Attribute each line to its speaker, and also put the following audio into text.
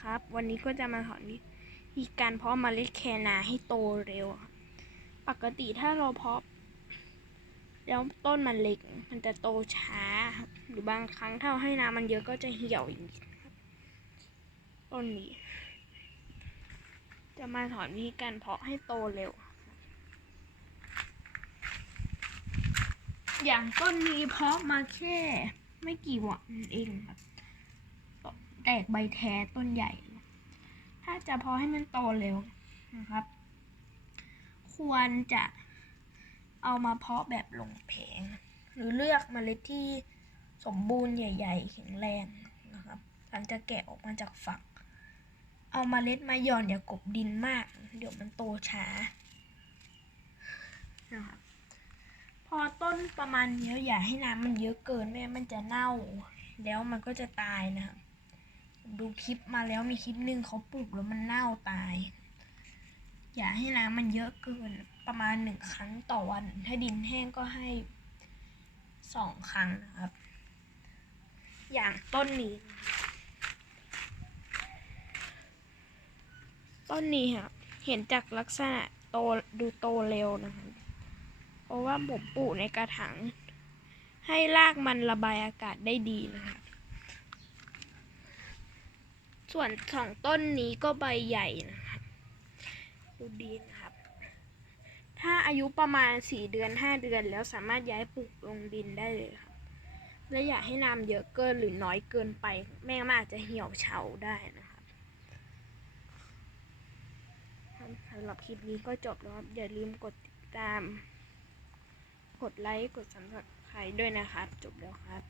Speaker 1: ครับ วันนี้ก็จะมาสอนวิธีการเพาะเมล็ดแคนาให้โตเร็วครับปกติถ้าเราเพาะ แล้วต้นมันเล็ก มันจะโตช้า หรือบางครั้งถ้าเราให้น้ำมันเยอะก็จะเหี่ยวอย่างนี้ครับ ต้นนี้ จะมาสอนวิธีการเพาะให้โตเร็ว อย่างต้นนี้เพาะมาแค่ไม่กี่วันเองครับ แตกใบแท้ต้นใหญ่ ถ้าจะเพาะให้มันโตเร็วนะครับ ควรจะเอามาเพาะแบบลงแผง หรือเลือกเมล็ดที่สมบูรณ์ใหญ่ ๆ แข็งแรงนะครับ หลังจากแกะออกมาจากฝัก เอามเมล็ดมาหย่อนอย่ากบดินมาก เดี๋ยวมันโตช้านะครับพอต้นประมาณนี้อย่าให้น้ำมันเยอะเกินไม่มันจะเน่า แล้วมันก็จะตายนะครับ ดูคลิปมาแล้วมีคลิปหนึ่งเขาปลูกแล้วมันเน่าตาย อย่าให้น้ำมันเยอะเกินประมาณหนึ่งครั้งต่อวัน ถ้าดินแห้งก็ให้สองครั้งนะครับ อย่างต้นนี้ ต้นนี้ครับเห็นจากลักษณะโตดูโตเร็วนะครับเพราะว่าผมปลูกในกระถางให้รากมันระบายอากาศได้ดีนะครับ ส่วนสองต้นนี้ก็ใบใหญ่นะครับดูดีนะครับ ถ้าอายุประมาณสี่เดือนห้าเดือนแล้วสามารถย้ายปลูกลงดินได้เลยครับ และอย่าให้น้ำเยอะเกินหรือน้อยเกินไป แม่งมาจจะเหี่ยวเฉาได้นะครับสำหรับคลิปนี้ก็จบแล้วครับ อย่าลืมกดติดตาม กดไลค์ กด subscribe ด้วยนะครับ จบแล้วครับ